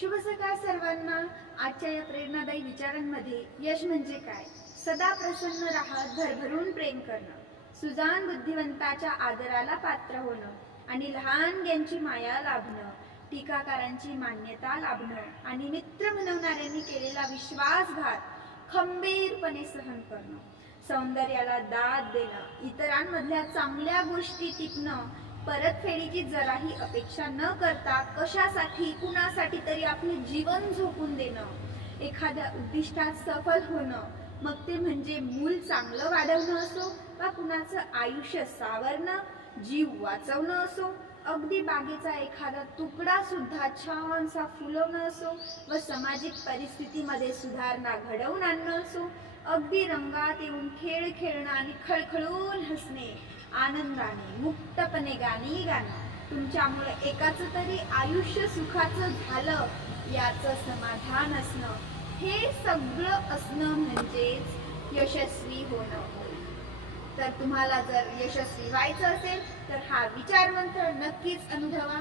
शुभ सकाळ सर्वांना. आजच्या या प्रेरणादायी विचारांमध्ये यश म्हणजे काय, सदा प्रसन्न राहत भरभरून प्रेम करणं, सुजाण बुद्धिवंताच्या आदराला पात्र होणं आणि लहानग्यांची माया लाभणं, टीकाकारांची मान्यता लाभणं आणि मित्र म्हणवणाऱ्यांनी केलेला विश्वासघात खंबीरपणे सहन करणं, सौंदर्याला दाद देणं, इतरांमधल्या चांगल्या गोष्टी टिपणं, परतफेडीची जराही अपेक्षा न करता कशासाठी कुणासाठी तरी आपले जीवन झोकून देणं, एखाद्या उद्दिष्टात सफल होणं, मग ते म्हणजे मूल चांगलं वाढवणं असो वा कुणाचं आयुष्य सावरणं, जीव वाचवणं असो, अगदी बागेचा एखादा तुकडा सुद्धा छानसा फुलवणं असो व सामाजिक परिस्थितीमध्ये सुधारणा घडवून आणणं असो, अगदी रंगात येऊन खेळ खेळणं आणि खळखळून हसणे, आनंदाने मुक्तपणे गाणी गाणं, तुमच्यामुळे एकाचं तरी आयुष्य सुखाचं झालं याचं समाधान असणं, हे सगळं असणं म्हणजेच यशस्वी होणं होय. तर तुम्हाला जर यशस्वी व्हायचं असेल तर हा विचारमंत्र नक्कीच अनुभवा.